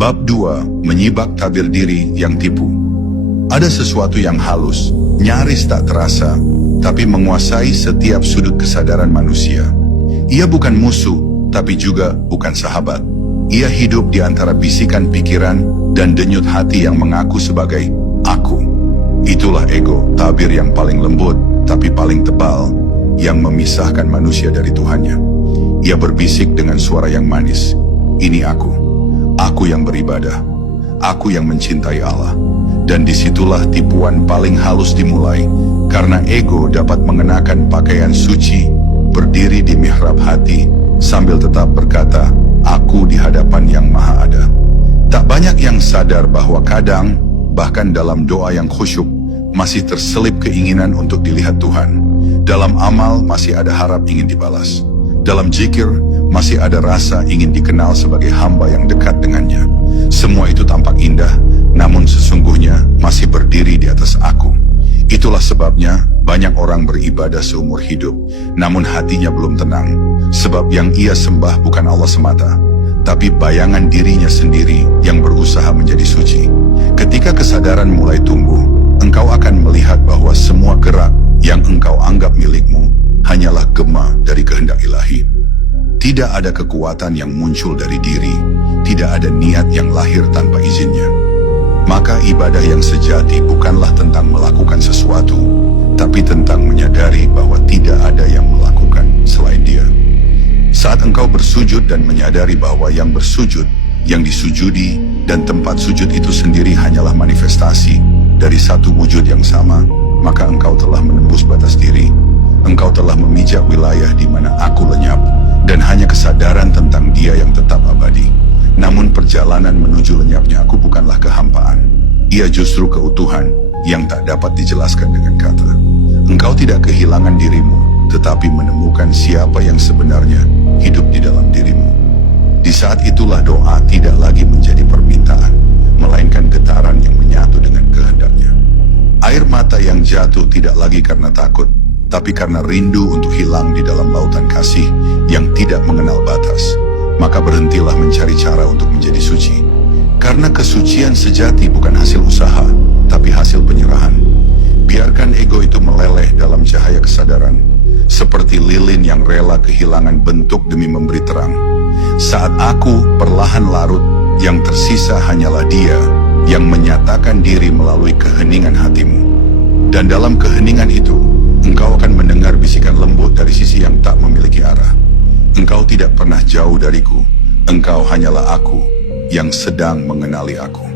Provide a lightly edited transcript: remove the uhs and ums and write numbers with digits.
Bab 2. Menyibak tabir diri yang tipu. Ada sesuatu yang halus, nyaris tak terasa, tapi menguasai setiap sudut kesadaran manusia. Ia bukan musuh, tapi juga bukan sahabat. Ia hidup di antara bisikan pikiran dan denyut hati yang mengaku sebagai aku. Itulah ego, tabir yang paling lembut, tapi paling tebal, yang memisahkan manusia dari Tuhannya. Ia berbisik dengan suara yang manis. Ini aku yang beribadah, aku yang mencintai Allah. Dan disitulah tipuan paling halus dimulai, karena ego dapat mengenakan pakaian suci, berdiri di mihrab hati, sambil tetap berkata, aku di hadapan yang maha ada. Tak banyak yang sadar bahwa kadang, bahkan dalam doa yang khusyuk, masih terselip keinginan untuk dilihat Tuhan. Dalam amal masih ada harap ingin dibalas. Dalam zikir masih ada rasa ingin dikenal sebagai hamba yang dekat dengannya. Semua itu tampak indah, namun sesungguhnya masih berdiri di atas aku. Itulah sebabnya banyak orang beribadah seumur hidup, namun hatinya belum tenang. Sebab yang ia sembah bukan Allah semata, tapi bayangan dirinya sendiri yang berusaha menjadi suci. Ketika kesadaran mulai tumbuh, engkau akan melihat bahwa semua gerak yang engkau anggap milikmu hanyalah gema dari kehendak ilahi. Tidak ada kekuatan yang muncul dari diri, tidak ada niat yang lahir tanpa izinnya. Maka ibadah yang sejati bukanlah tentang melakukan sesuatu, tapi tentang menyadari bahwa tidak ada yang melakukan selain Dia. Saat engkau bersujud dan menyadari bahwa yang bersujud, yang disujudi, dan tempat sujud itu sendiri hanyalah manifestasi dari satu wujud yang sama, maka engkau telah menembus batas diri. Engkau telah memijak wilayah di mana aku lenyap, dan hanya kesadaran tentang Dia yang tetap abadi. Namun perjalanan menuju lenyapnya aku bukanlah kehampaan. Ia justru keutuhan yang tak dapat dijelaskan dengan kata. Engkau tidak kehilangan dirimu, tetapi menemukan siapa yang sebenarnya hidup di dalam dirimu. Di saat itulah doa tidak lagi menjadi permintaan, melainkan getaran yang menyatu dengan kehendaknya. Air mata yang jatuh tidak lagi karena takut, tapi karena rindu untuk hilang di dalam lautan kasih yang tidak mengenal batas. Maka berhentilah mencari cara untuk menjadi suci. Karena kesucian sejati bukan hasil usaha, tapi hasil penyerahan. Biarkan ego itu meleleh dalam cahaya kesadaran, seperti lilin yang rela kehilangan bentuk demi memberi terang. Saat aku perlahan larut, yang tersisa hanyalah Dia yang menyatakan diri melalui keheningan hatimu. Dan dalam keheningan itu, engkau akan mendengar bisikan lembut dari sisi yang tak memiliki arah. Engkau tidak pernah jauh dariku, engkau hanyalah aku yang sedang mengenali aku.